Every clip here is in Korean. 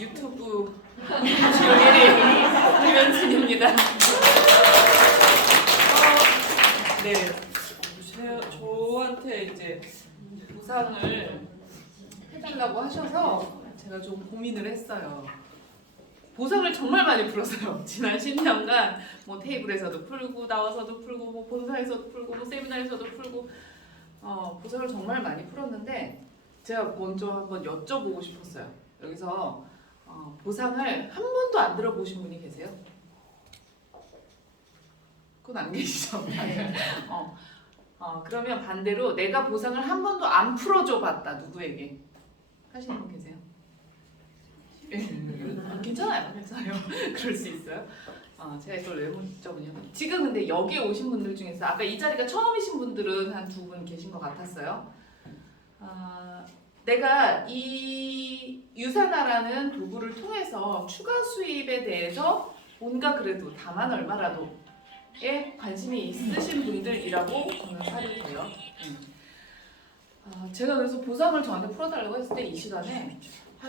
유튜브 주연이 김현진입니다. 네, 저한테 이제 보상을 해달라고 하셔서 제가 좀 고민을 했어요. 보상을 정말 많이 풀었어요. 지난 10년간 뭐 테이블에서도 풀고 나와서도 풀고 뭐 본사에서도 풀고 뭐 세미나에서도 풀고 보상을 정말 많이 풀었는데 제가 먼저 한번 여쭤보고 싶었어요. 여기서 보상을 한 번도 안 들어보신 분이 계세요? 그건 안 계시죠? 네. 그러면 반대로 내가 보상을 한 번도 안 풀어줘 봤다. 누구에게? 하시는 분 계세요? 괜찮아요. 그럴 수 있어요. 제가 이걸 왜 묻냐면 지금 근데 여기 오신 분들 중에서 아까 이 자리가 처음이신 분들은 한 두 분 계신 것 같았어요. 내가 이 유산화라는 도구를 통해서 추가 수입에 대해서 뭔가 그래도 다만 얼마라도에 관심이 있으신 분들이라고 저는 사례 돼요. 제가 그래서 보상을 저한테 풀어달라고 했을 때 이 시간에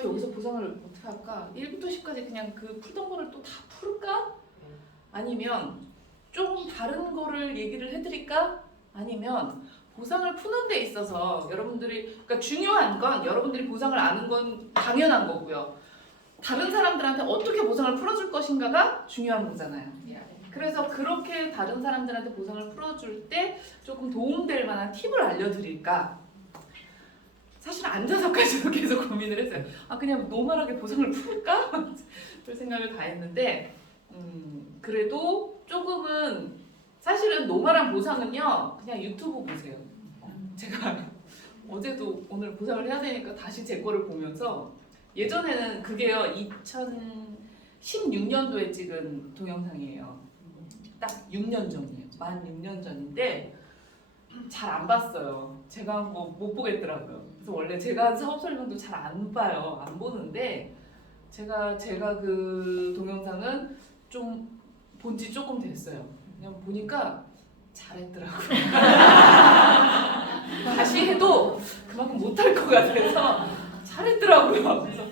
여기서 보상을 어떻게 할까? 1부터 10까지 그냥 그 풀던 거를 또 다 풀을까? 아니면 조금 다른 거를 얘기를 해드릴까? 아니면 보상을 푸는 데 있어서 여러분들이 그러니까 중요한 건 여러분들이 보상을 아는 건 당연한 거고요. 다른 사람들한테 어떻게 보상을 풀어줄 것인가가 중요한 거잖아요. 그래서 그렇게 다른 사람들한테 보상을 풀어줄 때 조금 도움될 만한 팁을 알려드릴까? 사실 앉아서까지도 계속 고민을 했어요. 그냥 노멀하게 보상을 풀까? 그런 생각을 다 했는데 그래도 조금은 사실은 노멀한 보상은요 그냥 유튜브 보세요. 제가 어제도 오늘 보상을 해야 되니까 다시 제 거를 보면서 예전에는 그게요 2016년도에 찍은 동영상이에요. 딱 6년 전이에요. 만 6년 전인데 잘 안 봤어요. 제가 뭐 못 보겠더라고요. 그래서 원래 제가 한 사업 설명도 잘 안 봐요. 안 보는데 제가 그 동영상은 좀 본지 조금 됐어요. 그냥 보니까 잘했더라고요. 다시 해도 그만큼 못할 것 같아서 잘했더라고요. 그래서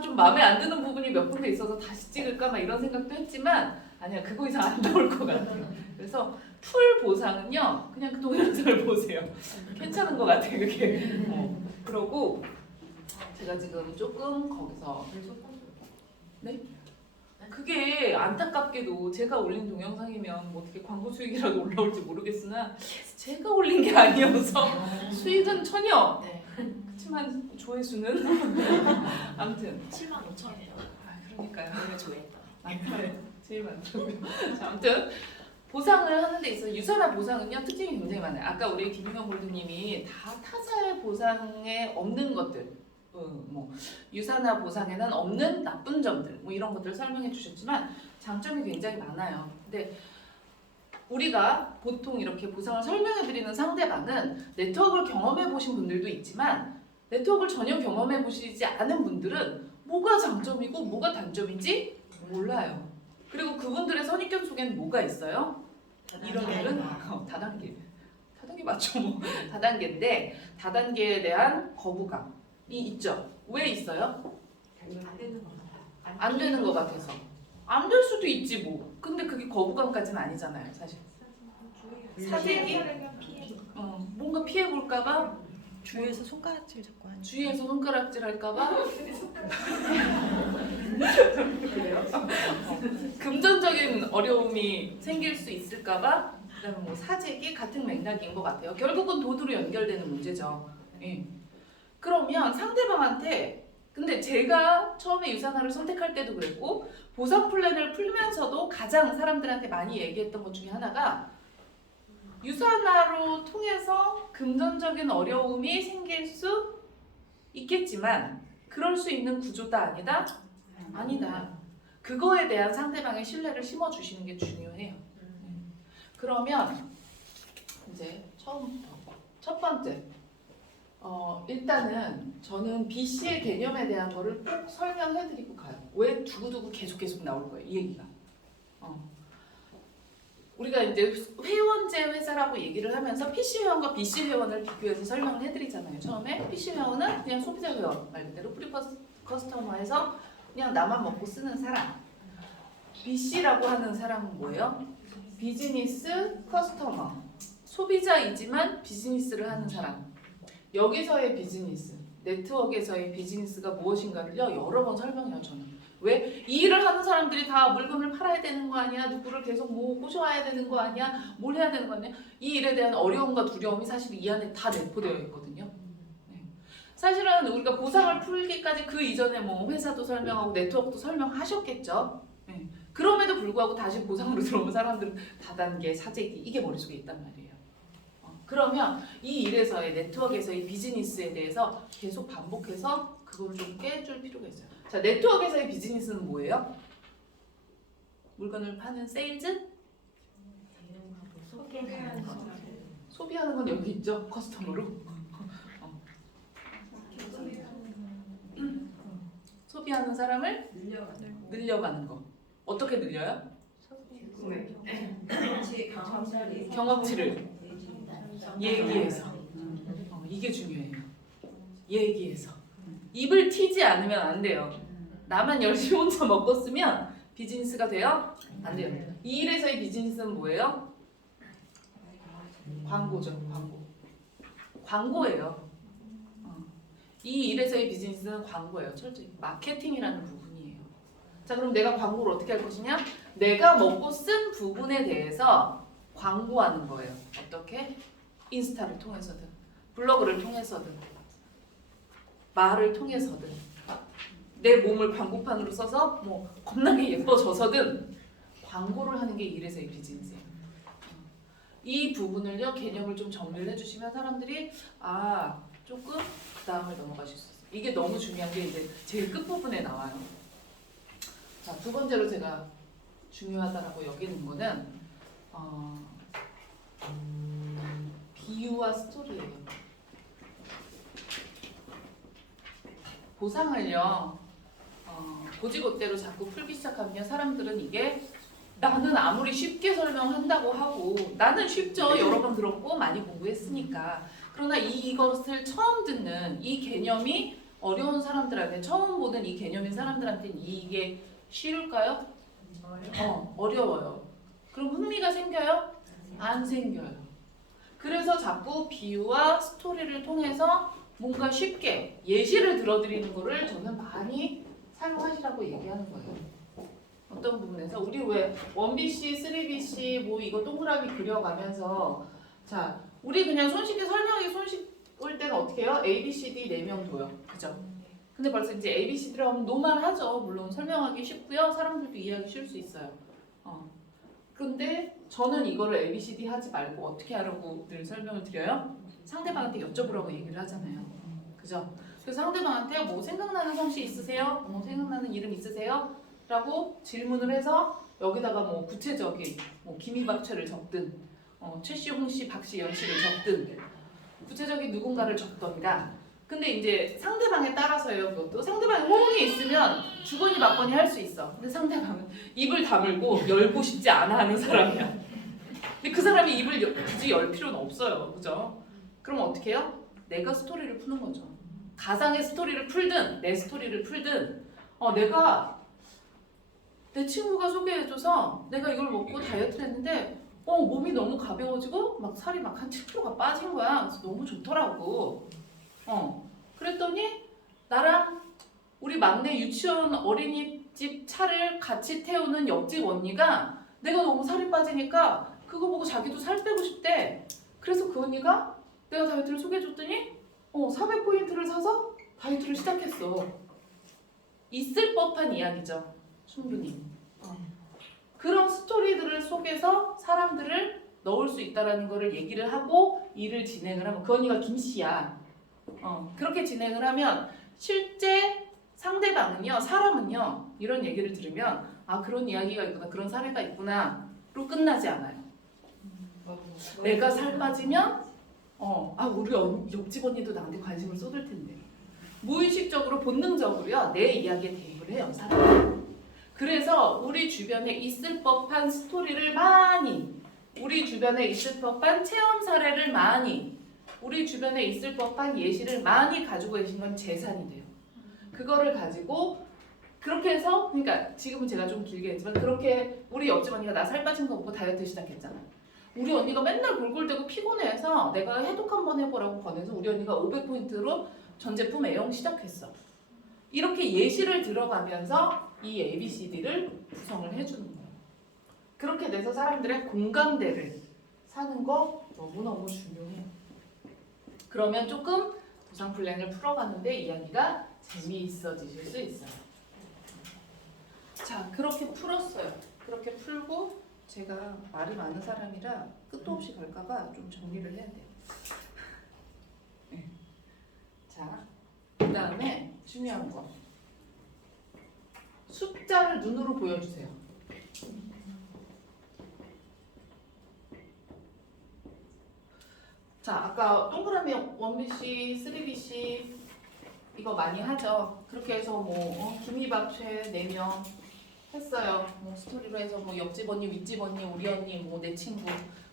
좀 마음에 안 드는 부분이 몇 군데 있어서 다시 찍을까 막 이런 생각도 했지만 아니야 그거 이상 안 나올 것 같아요. 그래서 풀 보상은요 그냥 그 동영상을 보세요. 괜찮은 것 같아요 그게. 그러고 제가 지금 조금 거기서 네? 그게 안타깝게도 제가 올린 동영상이면 뭐 어떻게 광고 수익이라도 올라올지 모르겠으나 제가 올린 게 아니어서 수익은 전혀. 그렇지만 조회수는 아무튼 75,000이요. 그러니까요. 오늘 조회했다. 제일 많더라고요. 아무튼 보상을 하는 데 있어서 유산화 보상은요 특징이 굉장히 많아요. 아까 우리 김유경 골드님이 다 타사의 보상에 없는 것들 뭐 유산화 보상에는 없는 나쁜 점들 뭐 이런 것들을 설명해 주셨지만 장점이 굉장히 많아요. 근데 우리가 보통 이렇게 보상을 설명해 드리는 상대방은 네트워크를 경험해 보신 분들도 있지만 네트워크를 전혀 경험해 보시지 않은 분들은 뭐가 장점이고 뭐가 단점인지 몰라요. 그리고 그분들의 선입견 속에는 뭐가 있어요? 이런 일은 다단계 맞죠? 뭐 다단계인데 다단계에 대한 거부감이 있죠. 왜 있어요? 안 되는 거 같아요. 안 되는 것 같아서. 안 될 수도 있지 뭐. 근데 그게 거부감까지는 아니잖아요, 사실. 사재기? 뭔가 피해 볼까봐 주위에서 손가락질 자꾸 하는. 주위에서 손가락질 할까봐 그래요? 금전적인 어려움이 생길 수 있을까봐 그다음에 뭐 사재기 같은 맥락인 것 같아요. 결국은 돈으로 연결되는 문제죠. 그러면 상대방한테 근데 제가 처음에 유산화를 선택할 때도 그랬고 보상 플랜을 풀면서도 가장 사람들한테 많이 얘기했던 것 중에 하나가 유산화로 통해서 금전적인 어려움이 생길 수 있겠지만 그럴 수 있는 구조다 아니다? 아니다. 그거에 대한 상대방의 신뢰를 심어주시는 게 중요해요. 그러면 이제 처음부터 첫 번째 일단은 저는 BC의 개념에 대한 거를 꼭 설명해드리고 가요. 왜 두고두고 계속 나올 거예요 이 얘기가. 우리가 이제 회원제 회사라고 얘기를 하면서 PC 회원과 BC 회원을 비교해서 설명을 해드리잖아요. 처음에 PC 회원은 그냥 소비자 회원 말 그대로 프리 커스터머에서 그냥 나만 먹고 쓰는 사람. BC라고 하는 사람은 뭐예요? 비즈니스 커스터머. 소비자이지만 비즈니스를 하는 사람. 여기서의 비즈니스, 네트워크에서의 비즈니스가 무엇인가를요 여러 번 설명해요. 저는 왜? 이 일을 하는 사람들이 다 물건을 팔아야 되는 거 아니야? 누구를 계속 꼬셔와야 되는 거 아니야? 뭘 해야 되는 거 아니야? 이 일에 대한 어려움과 두려움이 사실 이 안에 다 내포되어 있거든요. 네. 사실은 우리가 보상을 풀기까지 그 이전에 뭐 회사도 설명하고 네트워크도 설명하셨겠죠. 네. 그럼에도 불구하고 다시 보상으로 들어오는 사람들은 다단계, 사재기 이게 머릿속에 있단 말이에요. 그러면 이 일에서의 네트워크에서의 비즈니스에 대해서 계속 반복해서 그걸 좀 깨줄 필요가 있어요. 자, 네트워크에서의 비즈니스는 뭐예요? 물건을 파는 세일즈? 소개하는 거. 소비하는 건 여기 있죠. 커스터머로. 소비하는 사람을 늘려가는 거. 어떻게 늘려요? 경험치를 얘기해서. 이게 중요해요. 얘기해서. 입을 튀지 않으면 안 돼요. 나만 열심히 혼자 먹고 쓰면 비즈니스가 돼요? 안 돼요. 이 일에서의 비즈니스는 뭐예요? 광고죠. 광고. 광고예요. 이 일에서의 비즈니스는 광고예요. 철저히 마케팅이라는 부분이에요. 자, 그럼 내가 광고를 어떻게 할 것이냐? 내가 먹고 쓴 부분에 대해서 광고하는 거예요. 어떻게? 인스타를 통해서든 블로그를 통해서든 말을 통해서든 내 몸을 광고판으로 써서 뭐 겁나게 예뻐져서든 광고를 하는 게 일에서의 비즈니스예요. 이 부분을요 개념을 좀 정리를 해주시면 사람들이 조금 그 다음을 넘어가실 수 있어요. 이게 너무 중요한 게 이제 제일 끝부분에 나와요. 자, 두 번째로 제가 중요하다라고 여기는 거는 비유와 스토리예요. 보상을요 고지고대로 자꾸 풀기 시작하면 사람들은 이게 나는 아무리 쉽게 설명한다고 하고 나는 쉽죠. 여러 번 들었고 많이 공부했으니까. 그러나 이것을 처음 듣는 이 개념이 어려운 사람들한테 처음 보는 이 개념인 사람들한테는 이게 쉬울까요? 어려워요. 그럼 흥미가 생겨요? 안 생겨요. 그래서 자꾸 비유와 스토리를 통해서 뭔가 쉽게 예시를 들어드리는 거를 저는 많이 사용하시라고 얘기하는 거예요. 어떤 부분에서 우리 왜 1BC, 3BC 뭐 이거 동그라미 그려가면서 자 우리 그냥 손쉽게 설명하기 손쉬울 때는 어떻게 해요? A, B, C, D 4명 둬요. 그죠? 근데 벌써 이제 A, B, C, D라고 하면 노말하죠. 물론 설명하기 쉽고요. 사람들도 이해하기 쉬울 수 있어요. 근데 저는 이거를 A, B, C, D 하지 말고 어떻게 하라고 늘 설명을 드려요? 상대방한테 여쭤보라고 얘기를 하잖아요. 그죠? 그래서 상대방한테 뭐 생각나는 성씨 있으세요? 뭐 생각나는 이름 있으세요? 라고 질문을 해서 여기다가 뭐 구체적인 뭐 김이박철을 적든 최씨, 홍씨, 박씨, 연씨를 적든 구체적인 누군가를 적던가. 근데 이제 상대방에 따라서요. 그것도 상대방이 호응이 있으면 주거니 받거니 할 수 있어. 근데 상대방은 입을 다물고 열고 싶지 않아 하는 사람이야. 근데 그 사람이 입을 굳이 열 필요는 없어요. 그죠? 그럼 어떻게 해요? 내가 스토리를 푸는 거죠. 가상의 스토리를 풀든 내 스토리를 풀든 내 친구가 소개해줘서 내가 이걸 먹고 다이어트를 했는데 몸이 너무 가벼워지고 막 살이 막 한 7kg가 빠진 거야. 그래서 너무 좋더라고. 그랬더니 나랑 우리 막내 유치원 어린이집 차를 같이 태우는 옆집 언니가 내가 너무 살이 빠지니까 그거 보고 자기도 살 빼고 싶대. 그래서 그 언니가 내가 다이어트를 소개해줬더니 400포인트를 사서 다이어트를 시작했어. 있을 법한 이야기죠. 충분히. 그런 스토리들을 속에서 사람들을 넣을 수 있다는 거를 얘기를 하고 일을 진행을 하면 그 언니가 김씨야. 그렇게 진행을 하면 실제 상대방은요, 사람은요, 이런 얘기를 들으면 그런 이야기가 있구나, 그런 사례가 있구나로 끝나지 않아요. 내가 살 빠지면 우리 옆집 언니도 나한테 관심을 쏟을 텐데. 무의식적으로 본능적으로요 내 이야기에 대입을 해요 사람은. 그래서 우리 주변에 있을 법한 스토리를 많이, 우리 주변에 있을 법한 체험 사례를 많이, 우리 주변에 있을 법한 예시를 많이 가지고 계신 건 재산이 돼요. 그거를 가지고 그렇게 그래서 그러니까 지금은 제가 좀 길게 했지만 그렇게 우리 옆집 언니가 나 살 빠진 거 보고 다이어트 시작했잖아. 우리 언니가 맨날 골골대고 피곤해서 내가 해독 한번 해보라고 권해서 우리 언니가 500포인트로 전 제품 애용 시작했어. 이렇게 예시를 들어가면서 이 ABCD를 구성을 해주는 거예요. 그렇게 돼서 사람들의 공감대를 사는 거 너무너무 중요해요. 그러면 조금 보상 플랜을 풀어가는데 이야기가 재미있어지실 수 있어요. 자, 그렇게 풀었어요. 그렇게 풀고 제가 말이 많은 사람이라 끝도 없이 갈까봐 좀 정리를 해야 돼요. 네. 자, 그 다음에 중요한 거. 숫자를 눈으로 보여주세요. 자, 아까 동그라미 1BC, 3BC 이거 많이 하죠. 그렇게 해서 뭐 김이박최 4명 했어요. 뭐 스토리로 해서 뭐 옆집 언니, 윗집 언니, 우리 언니, 뭐 내 친구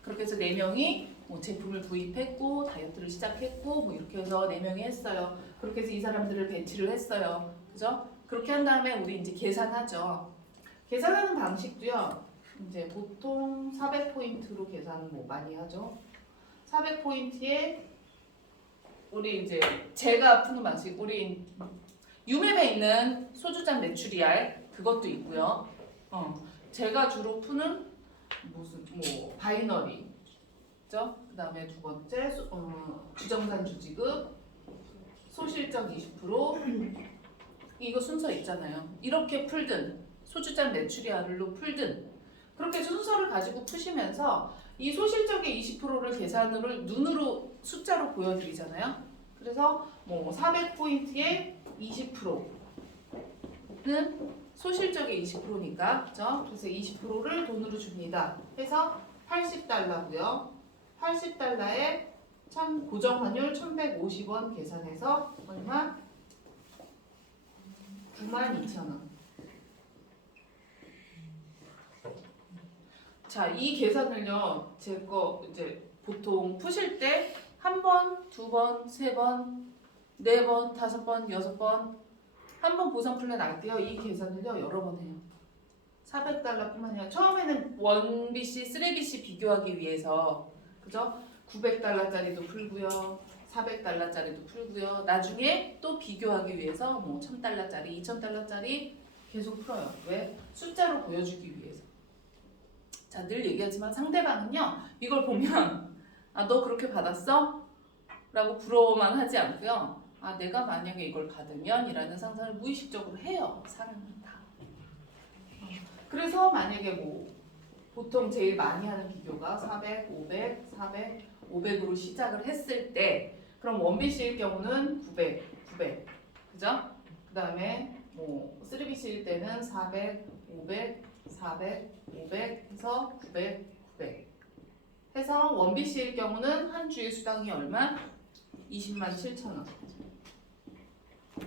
그렇게 해서 4명이 뭐 제품을 구입했고 다이어트를 시작했고 뭐 이렇게 해서 4명이 했어요. 그렇게 해서 이 사람들을 배치를 했어요. 그죠? 그렇게 한 다음에 우리 이제 계산하죠. 계산하는 방식도요. 이제 보통 400포인트로 계산 뭐 많이 하죠. 400포인트에 우리 이제 제가 푸는 방식, 우리 유맵에 있는 소주잔 메추리알 그것도 있고요. 제가 주로 푸는 무슨 뭐 바이너리, 그죠? 그 다음에 두 번째 주정산 주지급, 소실적 20% 이거 순서 있잖아요. 이렇게 풀든 소주잔 메추리알로 풀든 그렇게 순서를 가지고 푸시면서 이 소실적의 20%를 계산으로 눈으로 숫자로 보여드리잖아요. 그래서 뭐 400포인트에 20%는 소실적의 20%니까, 그죠? 그래서 20%를 돈으로 줍니다. 해서 80달러고요. 80달러에 고정환율 1,150원 계산해서 얼마? 92,000원. 자, 이 계산을요, 제 거 이제 보통 푸실 때 한 번, 두 번, 세 번, 네 번, 다섯 번, 여섯 번, 한 번 보상 플랜 할게요. 이 계산을요 여러 번 해요. 400달러뿐만 아니라 처음에는 1BC, 3BC 비교하기 위해서, 그죠? 900달러짜리도 풀고요, 400달러짜리도 풀고요. 나중에 또 비교하기 위해서 뭐 1000달러짜리, 2000달러짜리 계속 풀어요. 왜? 숫자로 보여주기 위해서. 자, 늘 얘기하지만 상대방은요 이걸 보면 아, 너 그렇게 받았어? 라고 부러워만 하지 않고요. 아, 내가 만약에 이걸 받으면 이라는 상상을 무의식적으로 해요. 사람은 다. 그래서 만약에 뭐 보통 제일 많이 하는 비교가 400, 500, 400, 500으로 시작을 했을 때 그럼 1BC일 경우는 900, 900. 그죠? 그 다음에 뭐 3BC일 때는 400, 500, 400, 500 해서 900, 900 해서 1BC일 경우는 한 주의 수당이 얼마? 207,000원.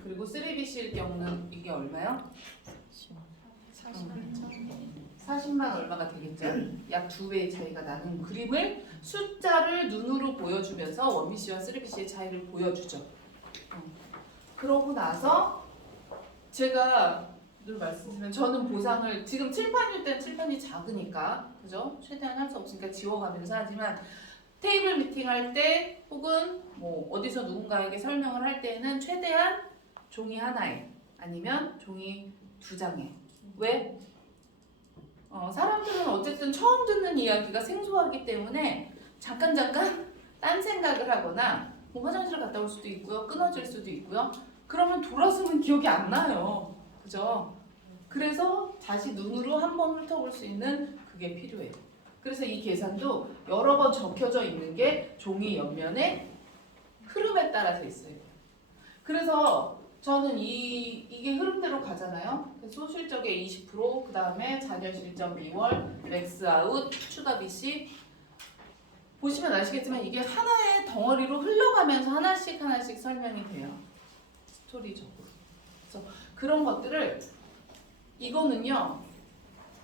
그리고 3BC일 경우는 이게 얼마요? 40만 얼마가 되겠죠? 약 2배의 차이가 나는 그림을 숫자를 눈으로 보여주면서 1BC와 3BC의 차이를 보여주죠. 그러고 나서 제가 늘 말씀드리면 저는 보상을 지금 칠판일 때는 칠판이 작으니까, 그죠? 최대한 할 수 없으니까 지워가면서 하지만 테이블 미팅 할 때 혹은 뭐 어디서 누군가에게 설명을 할 때는 최대한 종이 하나에 아니면 종이 2장에. 왜? 사람들은 어쨌든 처음 듣는 이야기가 생소하기 때문에 잠깐 딴 생각을 하거나 뭐 화장실을 갔다 올 수도 있고요, 끊어질 수도 있고요. 그러면 돌아서면 기억이 안 나요, 그죠? 그래서 다시 눈으로 한번 훑어볼 수 있는 그게 필요해요. 그래서 이 계산도 여러 번 적혀져 있는 게 종이 옆면에 흐름에 따라서 있어요. 그래서 저는 이게 흐름대로 가잖아요. 소실적의 20%, 그 다음에 잔여 실적 2월, 맥스 아웃, 추가 BC. 보시면 아시겠지만 이게 하나의 덩어리로 흘러가면서 하나씩 설명이 돼요. 스토리적으로. 그래서 그런 것들을 이거는요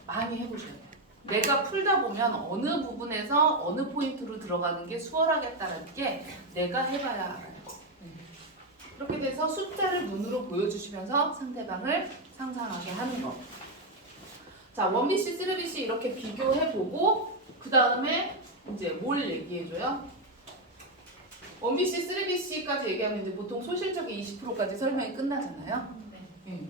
많이 해보셔야 돼요. 내가 풀다 보면 어느 부분에서 어느 포인트로 들어가는 게 수월하겠다는 게 내가 해봐야 알아요. 이렇게 돼서 숫자를 눈으로 보여주시면서 상대방을 상상하게 하는 거. 자, 1BC, 3BC 이렇게 비교해보고 그 다음에 이제 뭘 얘기해줘요? 1BC, 3BC까지 얘기하면 이제 보통 소실적인 20%까지 설명이 끝나잖아요.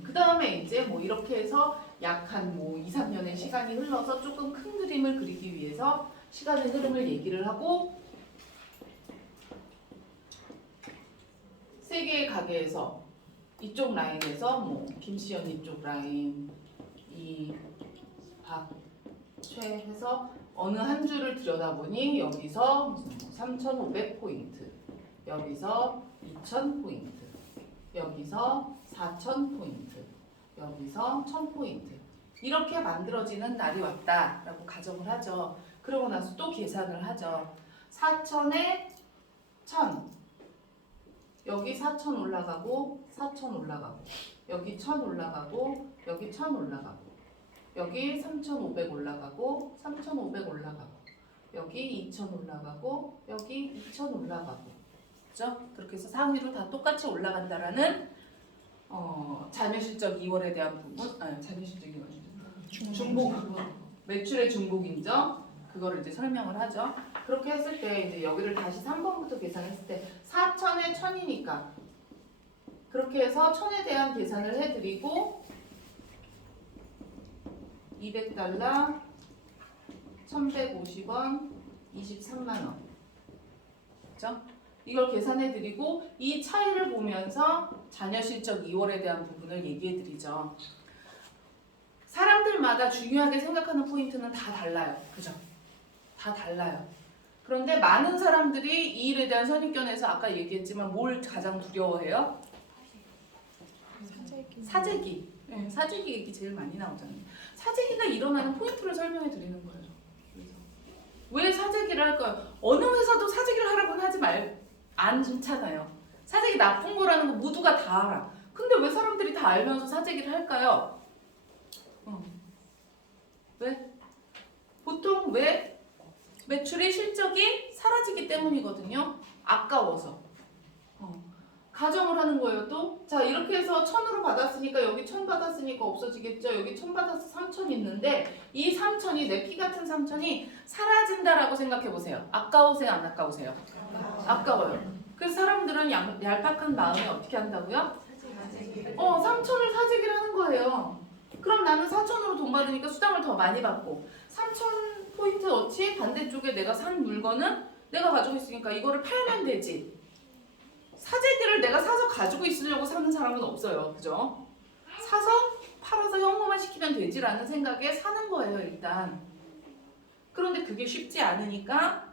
그 다음에 이제 뭐 이렇게 해서 약 한 뭐 2, 3년의 시간이 흘러서 조금 큰 그림을 그리기 위해서 시간의 흐름을 얘기를 하고 세 개의 가게에서 이쪽 라인에서 뭐 김시연 이쪽 라인, 이 박, 최 해서 어느 한 줄을 들여다보니 여기서 무슨 3,500포인트, 여기서 2,000포인트, 여기서 4,000포인트, 여기서 1,000포인트 이렇게 만들어지는 날이 왔다라고 가정을 하죠. 그러고 나서 또 계산을 하죠. 4,000에 1,000 여기 4,000 올라가고 4,000 올라가고 여기 1,000 올라가고 여기 1,000 올라가고 여기 3,500 올라가고 3,500 올라가고 여기 2,000 올라가고 여기 2,000 올라가고 그죠? 그렇게 해서 상위로 다 똑같이 올라간다라는 자녀 실적 2월에 대한 부분 자녀 실적이 중복 매출의 중복 인정 그거를 이제 설명을 하죠. 그렇게 했을 때 이제 여기를 다시 3번부터 계산했을 때 4,000에 1,000이니까 그렇게 해서 1,000에 대한 계산을 해드리고 200달러 1,150원 23만 원 그죠? 이걸 계산해드리고 이 차이를 보면서 자녀 실적 2월에 대한 부분을 얘기해드리죠. 사람들마다 중요하게 생각하는 포인트는 다 달라요. 그죠? 다 달라요. 그런데 많은 사람들이 이 일에 대한 선입견에서 아까 얘기했지만 뭘 가장 두려워해요? 사재기. 네, 사재기 얘기 제일 많이 나오잖아요. 사재기가 일어나는 포인트를 설명해 드리는 거예요. 그래서 왜 사재기를 할까요? 어느 회사도 사재기를 하라고는 하지 않잖아요. 사재기 나쁜 거라는 거 모두가 다 알아. 근데 왜 사람들이 다 알면서 사재기를 할까요? 왜? 보통 왜? 매출의 실적이 사라지기 때문이거든요. 아까워서. 가정을 하는 거예요 또. 자 이렇게 해서 1,000으로 받았으니까 여기 1,000 받았으니까 없어지겠죠. 여기 1,000 받아서 3,000 있는데 이 3,000이 내 피 같은 3,000이 사라진다라고 생각해 보세요. 아까우세요 안 아까우세요? 아까워요. 그래서 사람들은 얄팍한 마음에 어떻게 한다고요? 3,000을 사재기를 하는 거예요. 그럼 나는 4,000으로 돈 받으니까 수당을 더 많이 받고 3,000 포인트 어치 반대쪽에 내가 산 물건은 내가 가지고 있으니까 이거를 팔면 되지. 사재기를 내가 사서 가지고 있으려고 사는 사람은 없어요. 그죠? 사서 팔아서 현금화 시키면 되지라는 생각에 사는 거예요 일단. 그런데 그게 쉽지 않으니까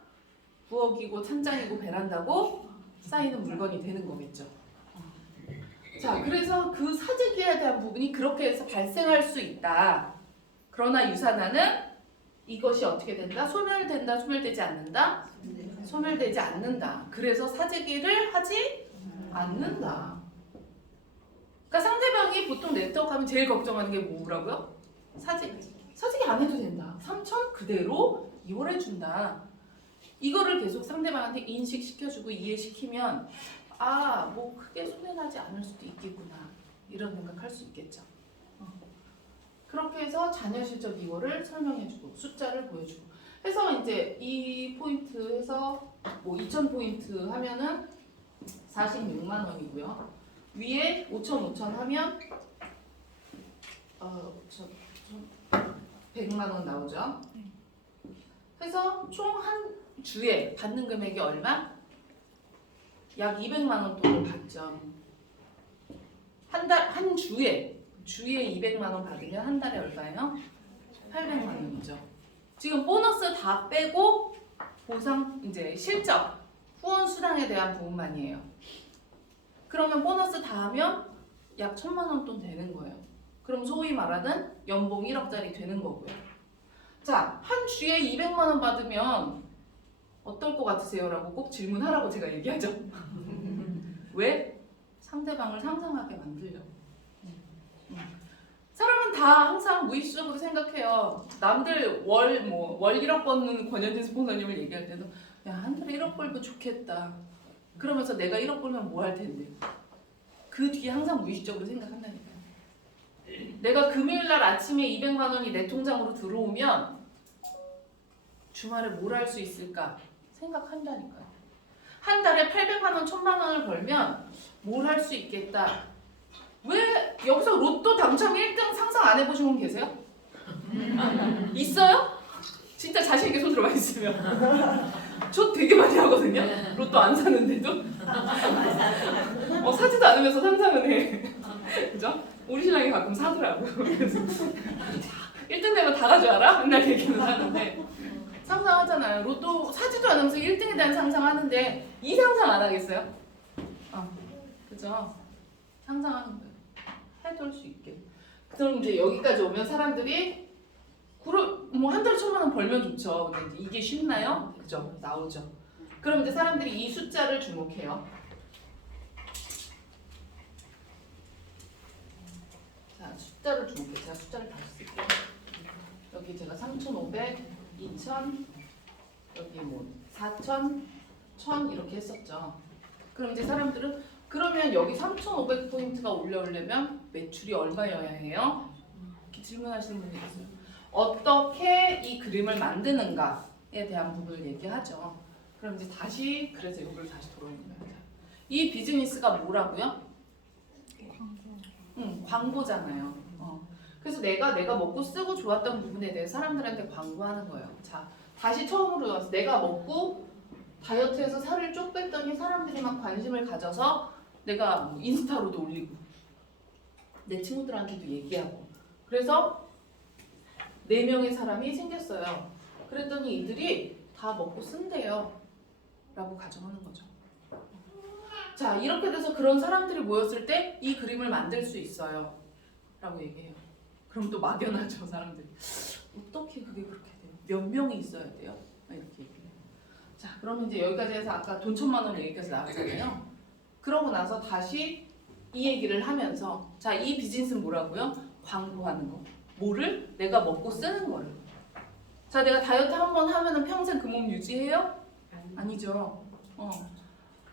부엌이고 찬장이고 베란다고 쌓이는 물건이 되는 거겠죠. 자, 그래서 그 사재기에 대한 부분이 그렇게 해서 발생할 수 있다. 그러나 유산화는 이것이 어떻게 된다? 소멸된다, 소멸되지 않는다? 소멸되지 않는다. 그래서 사재기를 하지 않는다. 그러니까 상대방이 보통 네트워크하면 제일 걱정하는 게 뭐라고요? 사재기. 사재기 안 해도 된다. 3,000 그대로 2월에 준다. 이거를 계속 상대방한테 인식시켜주고 이해시키면 뭐 크게 손해나지 않을 수도 있겠구나 이런 생각할 수 있겠죠. 그렇게 해서 자녀 실적 2월을 설명해주고 숫자를 보여주고 해서 이제 이 포인트 해서 뭐 2,000포인트 하면은 46만 원이고요. 위에 5,000 하면 100만 원 나오죠. 해서 총 한 주에 받는 금액이 얼마? 약 200만 원 돈을 받죠. 한 주에 200만 원 받으면 한 달에 얼마예요? 800만 원이죠. 지금 보너스 다 빼고 보상 이제 실적 후원 수당에 대한 부분만이에요. 그러면 보너스 다 하면 약 1,000만 원 돈 되는 거예요. 그럼 소위 말하는 연봉 1억짜리 되는 거고요. 자, 한 주에 200만 원 받으면 어떨 것 같으세요? 라고 꼭 질문하라고 제가 얘기하죠. 왜? 상대방을 상상하게 만들려고. 사람은 다 항상 무의식적으로 생각해요. 남들 월 1억 버는 권현진 스폰서님을 얘기할 때도 야, 한 달에 1억 벌면 좋겠다. 그러면서 내가 1억 벌면 뭐 할 텐데. 그 뒤에 항상 무의식적으로 생각한다니까요. 내가 금요일 날 아침에 200만 원이 내 통장으로 들어오면 주말에 뭘 할 수 있을까 생각한다니까요. 한 달에 800만 원, 1000만 원을 벌면 뭘 할 수 있겠다. 왜 여기서 로또 당첨 1등 상상 안 해보신 분 계세요? 있어요? 진짜 자신 있게 손 들어봐 있으면. 저 되게 많이 하거든요. 로또 안 사는데도. 사지도 않으면서 상상은 해. 그죠? 우리 신랑이 가끔 사더라고. 그래서 1등 되면 다 가져와라? 맨날 얘기는 하는데 상상하잖아요. 로또 사지도 않으면서 1등에 대한 상상하는데 이 상상 안 하겠어요? 그죠? 상상하는 거예요. 해볼 수 있게. 그럼 이제 여기까지 오면 사람들이 한 달에 1000만 원 벌면 좋죠. 근데 이게 쉽나요? 그죠? 나오죠. 그럼 이제 사람들이 이 숫자를 주목해요. 자, 숫자를 주목해요. 제가 숫자를 다시 쓸게요. 여기 제가 3,500, 2,000, 여기 뭐 4,000, 1,000 이렇게 했었죠. 그럼 이제 사람들은 그러면 여기 3,500포인트가 올라오려면 매출이 얼마여야 해요? 이렇게 질문하시는 분이 있어요. 어떻게 이 그림을 만드는가에 대한 부분을 얘기하죠. 그럼 이제 다시 그래서 이걸 다시 돌아오는 거예요. 이 비즈니스가 뭐라고요? 광고잖아요. 그래서 내가 먹고 쓰고 좋았던 부분에 대해 사람들한테 광고하는 거예요. 자, 다시 처음으로 와서 내가 먹고 다이어트해서 살을 쭉 뺐더니 사람들이 막 관심을 가져서 내가 뭐 인스타로도 올리고 내 친구들한테도 얘기하고 그래서 4명의 사람이 생겼어요. 그랬더니 이들이 다 먹고 쓴대요. 라고 가정하는 거죠. 자, 이렇게 돼서 그런 사람들이 모였을 때 이 그림을 만들 수 있어요. 라고 얘기해요. 그럼 또 막연하죠, 사람들이. 어떻게 그게 그렇게 돼요? 몇 명이 있어야 돼요? 이렇게 얘기해요. 자, 그러면 이제 여기까지 해서 아까 돈 1000만 원 얘기까지 나왔잖아요. 그러고 나서 다시 이 얘기를 하면서 자, 이 비즈니스는 뭐라고요? 광고하는 거. 뭐를? 내가 먹고 쓰는 거를. 자, 내가 다이어트 한 번 하면은 평생 그 몸 유지해요? 아니죠.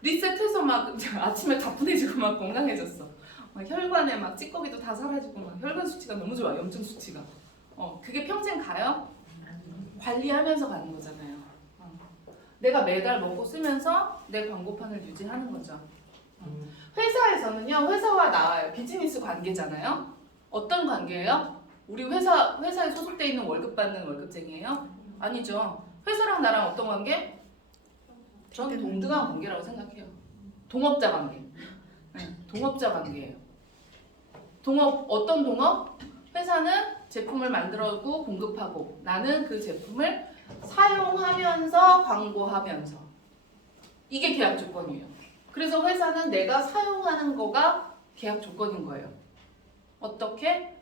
리셋해서 막 아침에 가뿐해지고 막 건강해졌어. 혈관에 막 찌꺼기도 다 사라지고 막 혈관 수치가 너무 좋아. 염증 수치가. 그게 평생 가요? 관리하면서 가는 거잖아요. 내가 매달 먹고 쓰면서 내 광고판을 유지하는 거죠. 회사에서는요, 회사와 나와요. 비즈니스 관계잖아요. 어떤 관계예요? 우리 회사에 소속돼 있는 월급 받는 월급쟁이에요? 아니죠. 회사랑 나랑 어떤 관계? 전 동등한 관계라고 생각해요. 동업자 관계. 네, 동업자 관계예요. 어떤 동업? 회사는 제품을 만들어고 공급하고 나는 그 제품을 사용하면서 광고하면서 이게 계약 조건이에요. 그래서 회사는 내가 사용하는 거가 계약 조건인 거예요. 어떻게?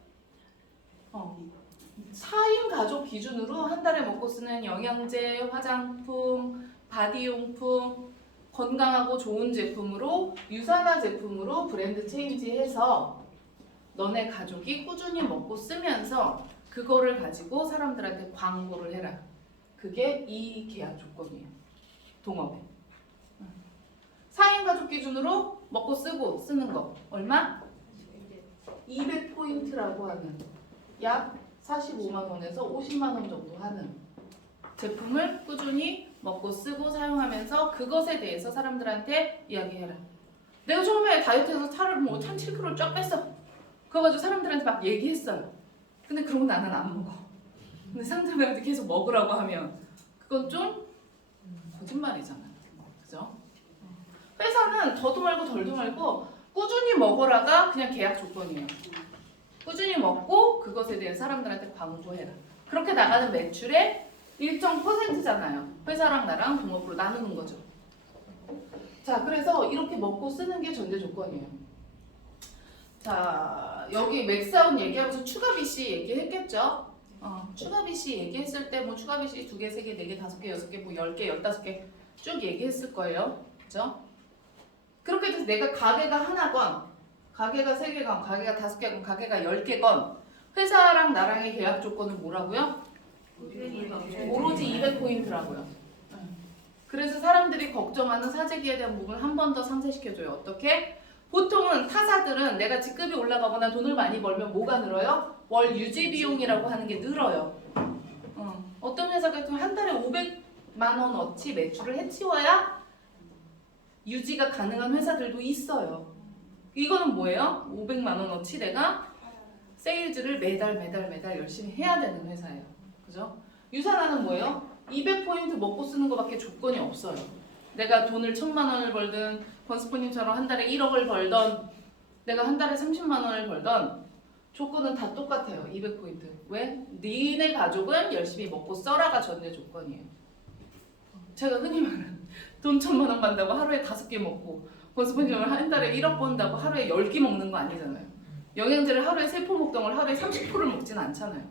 4인 가족 기준으로 한 달에 먹고 쓰는 영양제, 화장품, 바디용품, 건강하고 좋은 제품으로 유산화 제품으로 브랜드 체인지해서 너네 가족이 꾸준히 먹고 쓰면서 그거를 가지고 사람들한테 광고를 해라. 그게 이 계약 조건이에요. 동업에. 4인 가족 기준으로 먹고 쓰고 쓰는 거 얼마? 200포인트라고 하는 약 45만 원에서 50만 원 정도 하는 제품을 꾸준히 먹고 쓰고 사용하면서 그것에 대해서 사람들한테 이야기해라. 내가 처음에 다이어트해서 살을 뭐 1,700kg 쫙 뺐어. 그거 가지고 사람들한테 막 얘기했어요. 근데 그러고 나는 안 먹어. 근데 상대방한테 계속 먹으라고 하면 그건 좀 거짓말이잖아요. 그죠? 회사는 더도 말고 덜도 말고 꾸준히 먹어라가 그냥 계약 조건이에요. 꾸준히 먹고 그것에 대해 사람들한테 광고해라. 그렇게 나가는 매출의 일정 %잖아요. 회사랑 나랑 동업으로 나누는 거죠. 자, 그래서 이렇게 먹고 쓰는 게 전제 조건이에요. 자, 여기 맥스아웃 얘기하면서 추가 BC 얘기했겠죠? 추가 BC 얘기했을 때 뭐 추가 BC 2개, 3개, 4개, 5개, 6개, 뭐 10개, 15개 쭉 얘기했을 거예요. 그죠? 그렇게 돼서 내가 가게가 하나건, 가게가 3개건, 가게가 5개건, 가게가 10개건 회사랑 나랑의 계약 조건은 뭐라고요? 오로지 200포인트라고요. 그래서 사람들이 걱정하는 사재기에 대한 부분을 한 번 더 상세시켜줘요. 어떻게? 보통은 타사들은 내가 직급이 올라가거나 돈을 많이 벌면 뭐가 늘어요? 월 유지 비용이라고 하는 게 늘어요. 어떤 회사 같은 한 달에 500만 원어치 매출을 해치워야 유지가 가능한 회사들도 있어요. 이거는 뭐예요? 500만 원어치 내가 세일즈를 매달 열심히 해야 되는 회사예요. 그죠? 유산화는 뭐예요? 200포인트 먹고 쓰는 것밖에 조건이 없어요. 내가 돈을 1000만 원을 벌든 권스포님처럼 한 달에 1억을 벌던 내가 한 달에 30만 원을 벌던 조건은 다 똑같아요. 200포인트. 왜? 니네 가족은 열심히 먹고 써라가 전제 조건이에요. 제가 흔히 말하는 돈 1000만 원 받는다고 하루에 5개 먹고 권스포님은 한 달에 1억 번다고 하루에 10개 먹는 거 아니잖아요. 영양제를 하루에 3포 먹던 걸 하루에 30포를 먹진 않잖아요.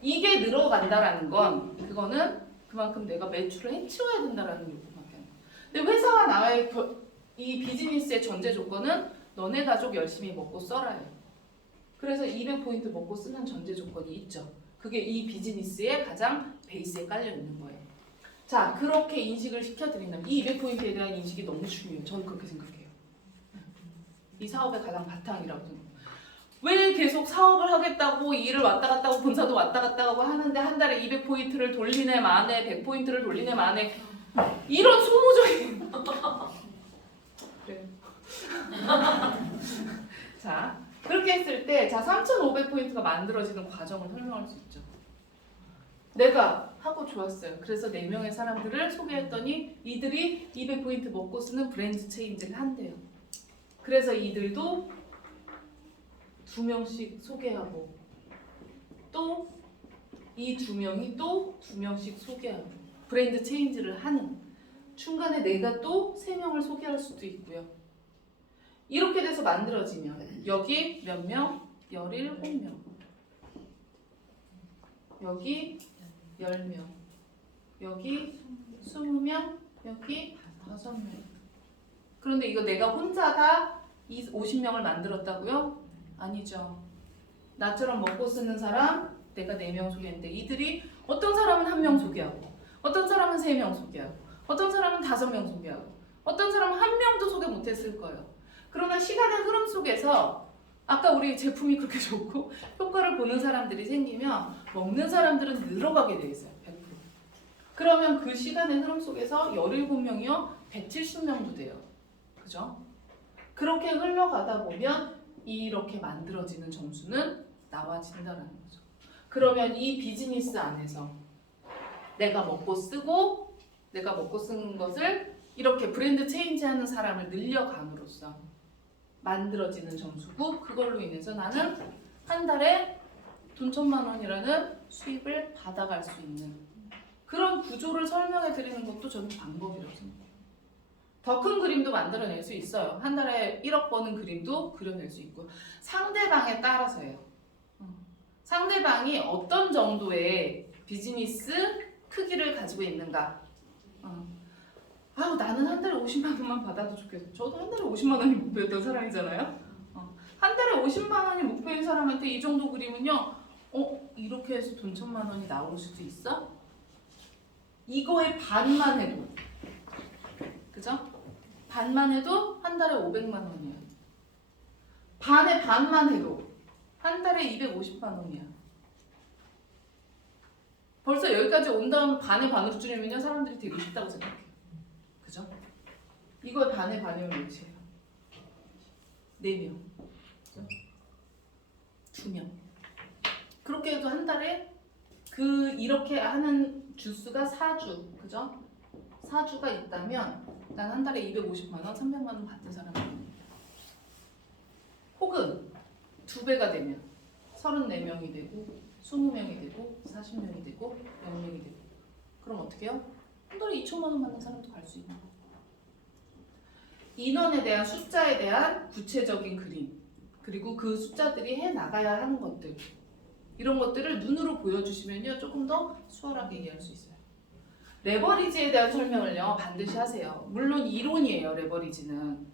이게 늘어간다라는 건 그거는 그만큼 내가 매출을 해치워야 된다라는 요구밖에 안 돼요. 근데 회사와 나의 이 비즈니스의 전제 조건은 너네 가족 열심히 먹고 써라예요. 그래서 200포인트 먹고 쓰는 전제 조건이 있죠. 그게 이 비즈니스의 가장 베이스에 깔려 있는 거예요. 자, 그렇게 인식을 시켜드린다면 이 200포인트에 대한 인식이 너무 중요해요. 저는 그렇게 생각해요. 이 사업의 가장 바탕이라고 생각해요. 왜 계속 사업을 하겠다고 일을 왔다 갔다 하고 본사도 왔다 갔다 하고 하는데 한 달에 200포인트를 돌리네 마네 100포인트를 돌리네 마네 이런 소모적인 그래요. 자, 그렇게 했을 때 자 3,500포인트가 만들어지는 과정을 설명할 수 있죠. 내가 하고 좋았어요. 그래서 4명의 사람들을 소개했더니 이들이 200포인트 먹고 쓰는 브랜드 체인지를 한대요. 그래서 이들도 2명씩 소개하고 또 이 2명이 또 2명씩 소개하고 브랜드 체인지를 하는 중간에 내가 또 3명을 소개할 수도 있고요. 이렇게 돼서 만들어지면 여기 몇 명? 17명 여기 10명 여기 20명 여기 5명 그런데 이거 내가 혼자 다 50명을 만들었다고요? 아니죠. 나처럼 먹고 쓰는 사람 내가 4명 소개했는데 이들이 어떤 사람은 1명 소개하고 어떤 사람은 3명 소개하고 어떤 사람은 5명 소개하고 어떤 사람은 1명도 소개 못했을 거예요. 그러나 시간의 흐름 속에서 아까 우리 제품이 그렇게 좋고 효과를 보는 사람들이 생기면 먹는 사람들은 늘어가게 돼 있어요. 100%. 그러면 그 시간의 흐름 속에서 17명이요 170명도 돼요. 그죠? 그렇게 흘러가다 보면 이렇게 만들어지는 점수는 나와진다는 거죠. 그러면 이 비즈니스 안에서 내가 먹고 쓰고 내가 먹고 쓰는 것을 이렇게 브랜드 체인지하는 사람을 늘려감으로써 만들어지는 점수고 그걸로 인해서 나는 한 달에 돈 1000만 원이라는 수입을 받아갈 수 있는 그런 구조를 설명해 드리는 것도 저는 방법이라고 생각해요. 더 큰 그림도 만들어낼 수 있어요. 한 달에 1억 버는 그림도 그려낼 수 있고 상대방에 따라서예요. 상대방이 어떤 정도의 비즈니스 크기를 가지고 있는가. 아유 나는 한 달에 50만 원만 받아도 좋겠어. 저도 한 달에 50만 원이 목표였던 사람이잖아요. 한 달에 50만 원이 목표인 사람한테 이 정도 그림은요. 이렇게 해서 돈 1000만 원이 나올 수도 있어? 이거의 반만 해도 그죠? 반만 해도 한 달에 500만 원이야. 반의 반만 해도 한 달에 250만 원이야. 벌써 여기까지 온 다음 반의 반으로 줄이면요 사람들이 되게 쉽다고 생각해요. 그죠? 이거의 반의 반이면 몇이에요? 4명. 그죠? 2명. 그렇게 해도 한 달에 이렇게 하는 주수가 4주. 그죠? 4주가 있다면 난 한 달에 250만 원, 300만 원 받는 사람입니다. 혹은 2배가 되면 34명이 되고 20명이 되고 40명이 되고 0명이 되고 그럼 어떻게 해요? 한 달에 2천만 원 받는 사람도 갈 수 있는 거예요. 인원에 대한 숫자에 대한 구체적인 그림 그리고 그 숫자들이 해나가야 하는 것들 이런 것들을 눈으로 보여주시면요 조금 더 수월하게 이해할 수 있어요. 레버리지에 대한 설명을요 반드시 하세요. 물론 이론이에요. 레버리지는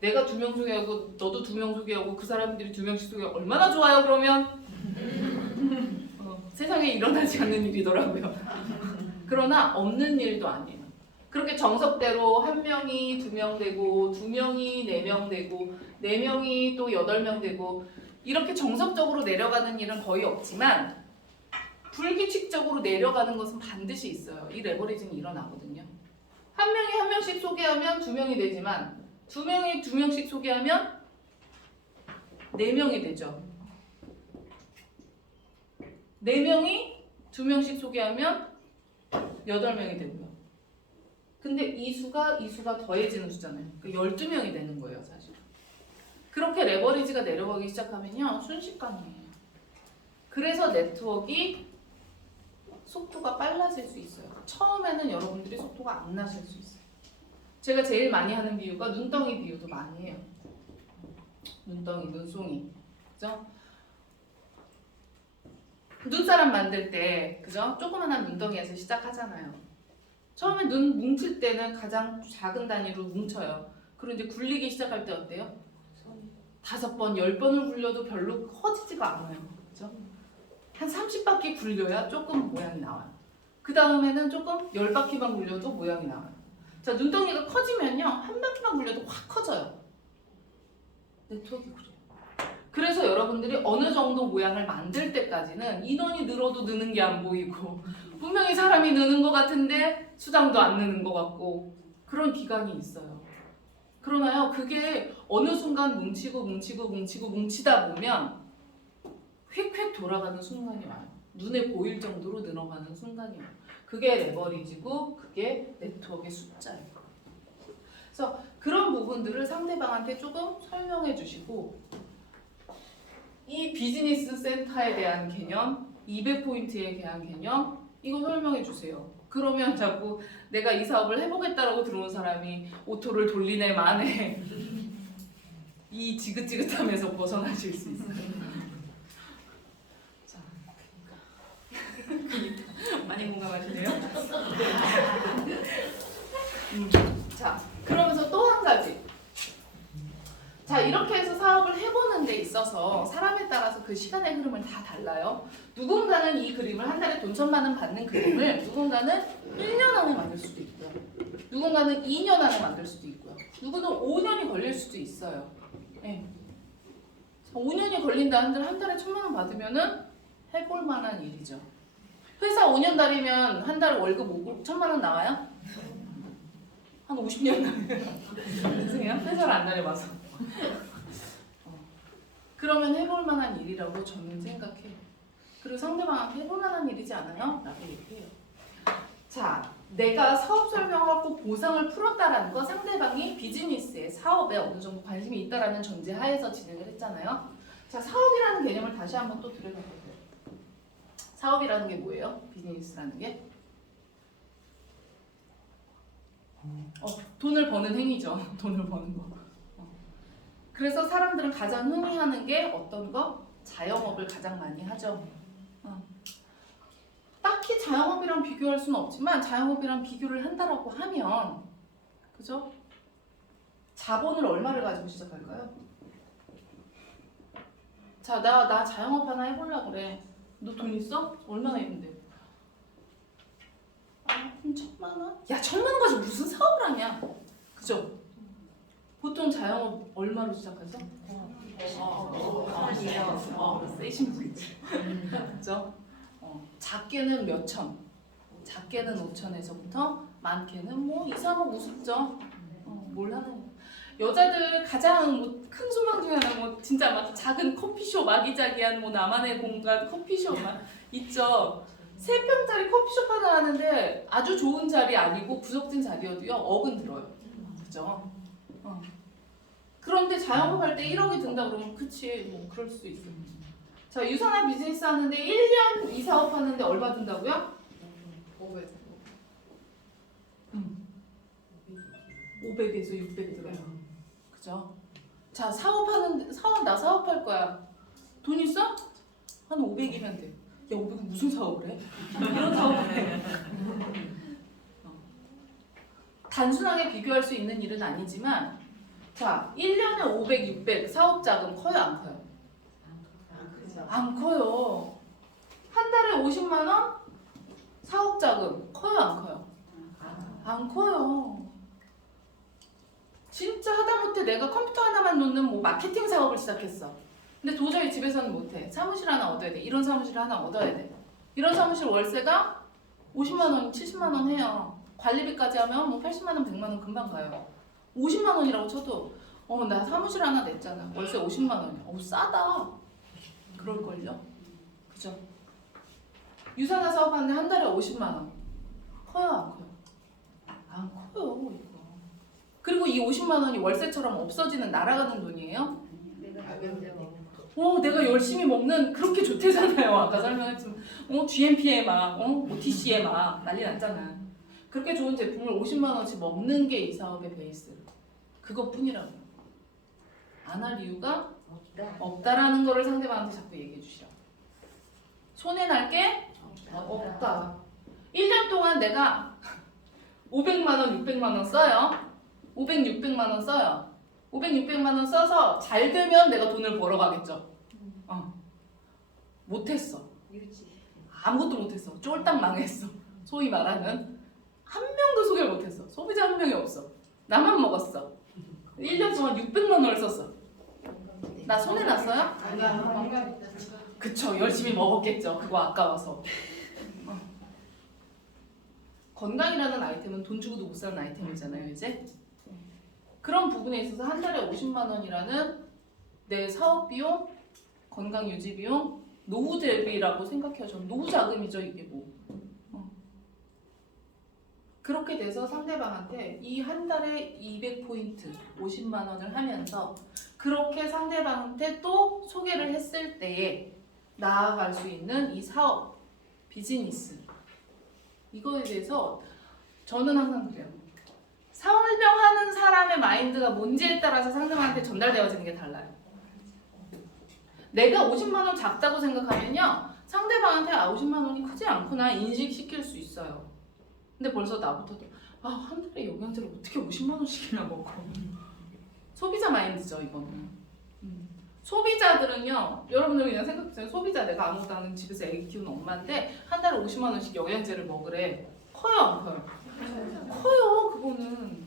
내가 2명 소개하고 너도 2명 소개하고 그 사람들이 2명씩 소개하고 얼마나 좋아요 그러면 세상에 일어나지 않는 일이더라고요. 그러나 없는 일도 아니에요. 그렇게 정석대로 1명이 2명 되고 2명이 4명 되고 4명이 또 8명 되고 이렇게 정석적으로 내려가는 일은 거의 없지만 불규칙적으로 내려가는 것은 반드시 있어요. 이 레버리징이 일어나거든요. 1명이 1명씩 소개하면 2명이 되지만 2명이 2명씩 소개하면 4명이 되죠. 4명이 2명씩 소개하면 8명이 되고요. 근데 이 수가 더해지는 수잖아요. 그러니까 12명이 되는 거예요, 사실. 그렇게 레버리지가 내려가기 시작하면요, 순식간이에요. 그래서 네트워크가 속도가 빨라질 수 있어요. 처음에는 여러분들이 속도가 안 나실 수 있어요. 제가 제일 많이 하는 비유가 눈덩이 비유도 많이 해요. 눈덩이, 눈송이, 그죠? 눈사람 만들 때, 그죠? 조그만한 눈덩이에서 시작하잖아요. 처음에 눈 뭉칠 때는 가장 작은 단위로 뭉쳐요. 그리고 이제 굴리기 시작할 때 어때요? 5번, 10번을 굴려도 별로 커지지가 않아요. 그죠? 한 30바퀴 굴려야 조금 모양이 나와요. 그 다음에는 조금 10바퀴만 굴려도 모양이 나와요. 자, 눈덩이가 커지면요, 한 바퀴만 굴려도 확 커져요. 네트워크 그래요. 그래서 여러분들이 어느 정도 모양을 만들 때까지는 인원이 늘어도 느는 게 안 보이고 분명히 사람이 느는 것 같은데 수당도 안 느는 것 같고 그런 기간이 있어요. 그러나요, 그게 어느 순간 뭉치다 보면 휙휙 돌아가는 순간이 와요. 눈에 보일 정도로 늘어가는 순간이 와요. 그게 레버리지고 그게 네트워크의 숫자예요. 그래서 그런 부분들을 상대방한테 조금 설명해 주시고 이 비즈니스 센터에 대한 개념, 200포인트에 대한 개념 이거 설명해 주세요. 그러면 자꾸 내가 이 사업을 해보겠다라고 들어온 사람이 오토를 돌리네 마네 이 지긋지긋함에서 벗어나실 수 있어요. 자, 많이 공감하시네요. 자, 그러면서 또 한 가지. 자, 이렇게 해서 사업을 해보는 데 있어서 사람에 따라서 그 시간의 흐름은 다 달라요. 누군가는 이 그림을 한 달에 돈 1,000만 원 받는 그림을 누군가는 1년 안에 만들 수도 있고요. 누군가는 2년 안에 만들 수도 있고요. 누구는 5년이 걸릴 수도 있어요. 네. 5년이 걸린다 한들 한 달에 1,000만 원 받으면은 해볼 만한 일이죠. 회사 5년 다니면 한 달 월급 1,000만 원 나와요? 한 50년 나와요. 죄송해요. 회사를 안 다녀봐서. 그러면 해볼 만한 일이라고 저는 생각해요. 그리고 상대방한테 해볼 만한 일이지 않아요? 라고 얘기해요. 자, 내가 사업 설명하고 보상을 풀었다라는 거 상대방이 비즈니스에 사업에 어느 정도 관심이 있다라는 전제 하에서 진행을 했잖아요. 자, 사업이라는 개념을 다시 한번 또 들여다보세요. 사업이라는 게 뭐예요? 비즈니스라는 게? 돈을 버는 행위죠. 돈을 버는 거. 그래서 사람들은 가장 흔히 하는 게 어떤 거? 자영업을 가장 많이 하죠. 딱히 자영업이랑 비교할 수는 없지만 자영업이랑 비교를 한다라고 하면 그죠? 자본을 얼마를 가지고 시작할까요? 자, 나 자영업 하나 해보려고 그래. 너 돈 있어? 얼마나 있는데? 한 1,000만 원? 야, 1,000만 원 가지고 무슨 사업을 하냐? 그죠? 보통 자영업 얼마로 시작하죠? 세신 분이지. 그죠? 작게는 몇 천, 작게는 5천에서부터 많게는 뭐 2, 3억 우습죠. 뭘 하는 여자들 가장 뭐 큰 소망 중에 하나 뭐 진짜 막 작은 커피숍 아기자기한 뭐 나만의 공간 커피숍 막 있죠. 3평짜리 커피숍 하나 하는데 아주 좋은 자리 아니고 구석진 자리여도요 억은 들어요. 그죠? 그런데 자영업할 때 1억이 든다 그러면 그치 뭐 그럴 수 있어요. 자, 유산화 비즈니스 하는데 1년 이 사업 하는데 얼마 든다고요? 500에서 600 들어요. 그죠? 자, 나 사업할 거야. 돈 있어? 한 500이면 돼. 야, 500은 무슨 사업을 해? 이런 사업을 해. 단순하게 비교할 수 있는 일은 아니지만 자, 1년에 500, 600 사업 자금 커요, 안 커요? 안 커요. 한 달에 50만 원 사업 자금 커요, 안 커요? 안 커요. 진짜 하다못해 내가 컴퓨터 하나만 놓는 뭐 마케팅 사업을 시작했어. 근데 도저히 집에서는 못해. 사무실 하나 얻어야 돼. 이런 사무실 하나 얻어야 돼. 이런 사무실 월세가 50만 원, 70만 원 해요. 관리비까지 하면 뭐 80만 원, 100만 원 금방 가요. 50만 원이라고 쳐도 나 사무실 하나 냈잖아. 월세 50만 원이야. 싸다. 그럴걸요? 그죠? 유산화 사업하는데 한 달에 50만 원. 커요, 안 커요? 안 커요, 이거. 그리고 이 50만 원이 월세처럼 없어지는 날아가는 돈이에요? 내가 열심히 먹는 그렇게 좋대잖아요. 아까 설명했지만 GMP에 막 OTC에 막 난리 났잖아. 그렇게 좋은 제품을 50만 원치 먹는 게 이 사업의 베이스. 그것뿐이라고. 안 할 이유가 없다라는 거를 상대방한테 자꾸 얘기해 주시라고. 손해 날 게 없다. 1년 동안 내가 500만 원, 600만 원 써요. 500, 600만 원 써요. 500, 600만 원 써서 잘 되면 내가 돈을 벌어가겠죠. 못했어. 아무것도 못했어. 쫄딱 망했어. 소위 말하는 한 명도 소개를 못했어. 소비자 한 명이 없어. 나만 먹었어. 1년 동안 600만 원을 썼어. 나 손해 났어요? 그쵸. 열심히 먹었겠죠. 그거 아까워서. 건강이라는 아이템은 돈 주고도 못 사는 아이템이잖아요, 이제. 그런 부분에 있어서 한 달에 50만 원이라는 내 사업 비용, 건강 유지 비용, 노후 대비라고 생각해요. 저는 노후 자금이죠, 이게 뭐. 그렇게 돼서 상대방한테 이 한 달에 200포인트, 50만 원을 하면서 그렇게 상대방한테 또 소개를 했을 때에 나아갈 수 있는 이 사업, 비즈니스. 이거에 대해서 저는 항상 그래요. 설명하는 사람의 마인드가 뭔지에 따라서 상대방한테 전달되어지는 게 달라요. 내가 50만 원 작다고 생각하면요. 상대방한테 50만 원이 크지 않구나 인식시킬 수 있어요. 근데 벌써 나부터도 한 달에 영양제를 어떻게 50만 원씩이나 먹어. 소비자 마인드죠, 이거는. 소비자들은요. 여러분들 그냥 생각해보세요. 소비자 내가 아무것도 안 하는 집에서 애기 키우는 엄마인데 한 달에 50만 원씩 영양제를 먹으래. 커요, 안 커요? 커요, 그거는.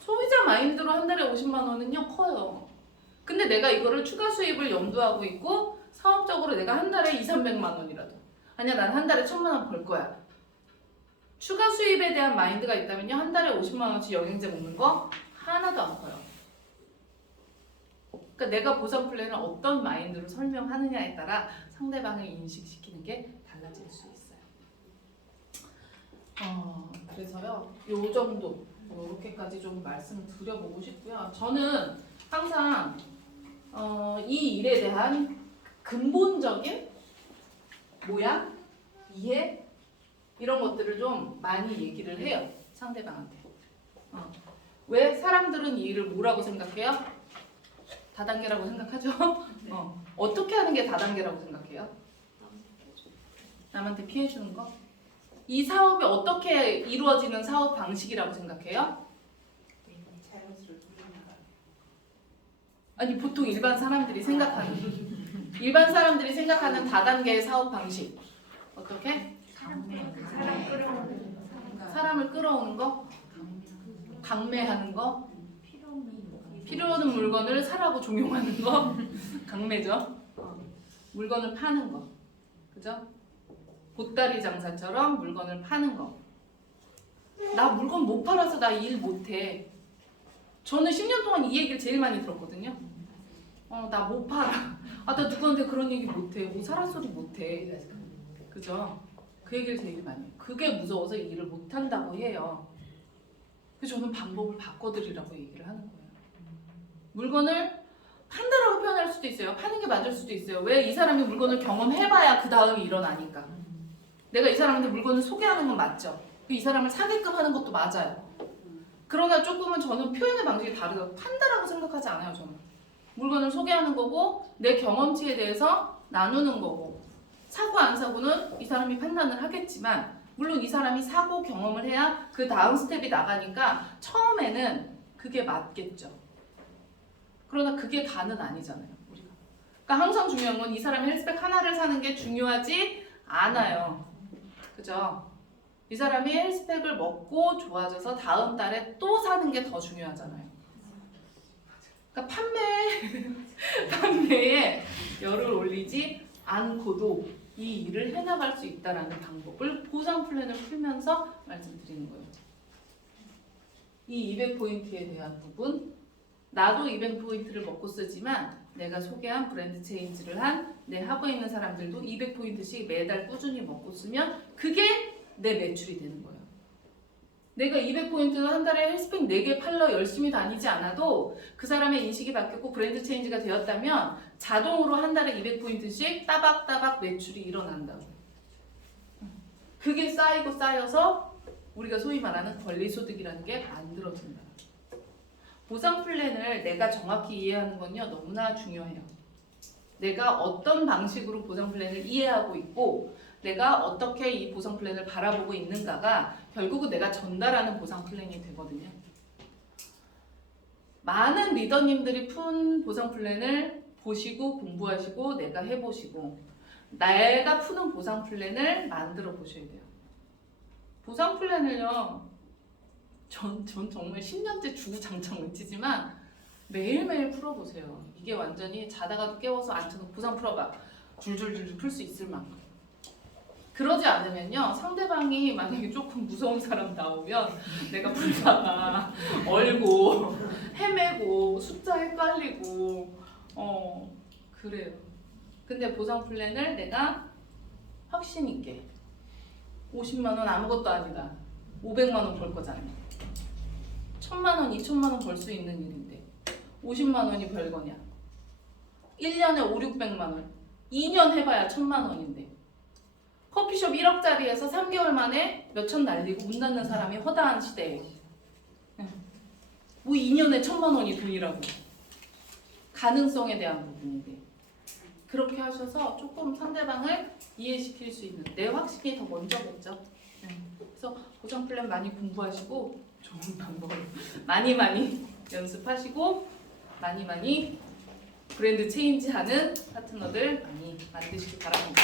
소비자 마인드로 한 달에 50만 원은요, 커요. 근데 내가 이거를 추가 수입을 염두하고 있고 사업적으로 내가 한 달에 2, 300만 원이라도 아니야, 난 한 달에 1000만 원 벌 거야. 추가 수입에 대한 마인드가 있다면요, 한 달에 50만 원치 영양제 먹는 거 하나도 안 커요. 그러니까 내가 보상 플랜을 어떤 마인드로 설명하느냐에 따라 상대방을 인식시키는 게 달라질 수 있어요. 그래서요, 요 정도 이렇게까지 좀 말씀을 드려보고 싶고요. 저는 항상 이 일에 대한 근본적인 모양, 이해 이런 것들을 좀 많이 얘기를 해요. 상대방한테. 왜 사람들은 이 일을 뭐라고 생각해요? 다단계라고 생각하죠? 어떻게 하는 게 다단계라고 생각해요? 남한테 피해주는 거? 이 사업이 어떻게 이루어지는 사업 방식이라고 생각해요? 아니 보통 일반 사람들이 생각하는 다단계의 사업 방식 어떻게? 사람을 끌어오는 거? 강매하는 거? 필요 없는 물건을 사라고 종용하는 거? 강매죠? 물건을 파는 거. 그죠? 보따리 장사처럼 물건을 파는 거. 나 물건 못 팔아서 나 일 못해. 저는 10년 동안 이 얘기를 제일 많이 들었거든요. 나 못 팔아. 나 누구한테 그런 얘기 못해. 뭐 사람 소리 못해. 그죠? 그 얘기를 제일 많이 해요. 그게 무서워서 일을 못한다고 해요. 그래서 저는 방법을 바꿔드리라고 얘기를 하는 거예요. 물건을 판다라고 표현할 수도 있어요. 파는 게 맞을 수도 있어요. 왜? 이 사람이 물건을 경험해봐야 그 다음이 일어나니까. 내가 이 사람한테 물건을 소개하는 건 맞죠. 이 사람을 사게끔 하는 것도 맞아요. 그러나 조금은 저는 표현의 방식이 다르다고 판다라고 생각하지 않아요. 저는 물건을 소개하는 거고 내 경험치에 대해서 나누는 거고 사고 안 사고는 이 사람이 판단을 하겠지만 물론 이 사람이 사고 경험을 해야 그 다음 스텝이 나가니까 처음에는 그게 맞겠죠. 그러나 그게 다는 아니잖아요. 우리가. 그러니까 항상 중요한 건 이 사람이 헬스백 하나를 사는 게 중요하지 않아요. 그죠? 이 사람이 헬스팩을 먹고 좋아져서 다음 달에 또 사는 게 더 중요하잖아요. 그러니까 판매에 열을 올리지 않고도 이 일을 해나갈 수 있다는 방법을 보상 플랜을 풀면서 말씀드리는 거예요. 이 200포인트에 대한 부분, 나도 200포인트를 먹고 쓰지만 내가 소개한 브랜드 체인지를 한 내 하부에 있는 사람들도 200포인트씩 매달 꾸준히 먹고 쓰면 그게 내 매출이 되는 거예요. 내가 200포인트 한 달에 헬스팩 4개 팔러 열심히 다니지 않아도 그 사람의 인식이 바뀌었고 브랜드 체인지가 되었다면 자동으로 한 달에 200포인트씩 따박따박 매출이 일어난다고. 그게 쌓이고 쌓여서 우리가 소위 말하는 권리소득이라는 게 만들어진다. 보상 플랜을 내가 정확히 이해하는 건요 너무나 중요해요. 내가 어떤 방식으로 보상 플랜을 이해하고 있고 내가 어떻게 이 보상 플랜을 바라보고 있는가가 결국은 내가 전달하는 보상 플랜이 되거든요. 많은 리더님들이 푼 보상 플랜을 보시고 공부하시고 내가 해보시고 내가 푸는 보상 플랜을 만들어 보셔야 돼요. 보상 플랜을요 전 정말 10년째 주구장창 외치지만 매일매일 풀어보세요. 이게 완전히 자다가도 깨워서 앉혀서 보상 풀어봐. 줄줄줄줄 풀 수 있을 만큼. 그러지 않으면요 상대방이 만약에 조금 무서운 사람 나오면 내가 풀다가 얼고 헤매고 숫자 헷갈리고 그래요. 근데 보상 플랜을 내가 확신 있게 50만 원 아무것도 아니다. 500만 원 벌 거잖아요. 1000만 원, 2000만 원 벌 수 있는 일인데 50만 원이 별거냐? 1년에 5, 600만 원. 2년 해봐야 1000만 원인데 커피숍 1억짜리에서 3개월 만에 몇천 날리고 문 닫는 사람이 허다한 시대에 뭐 2년에 1000만 원이 돈이라고. 가능성에 대한 부분인데 그렇게 하셔서 조금 상대방을 이해시킬 수 있는 내 확신이 더 먼저겠죠. 그래서 보상 플랜 많이 공부하시고 좋은 방법을 많이 연습하시고 많이 브랜드 체인지하는 파트너들 많이 만드시기 바랍니다.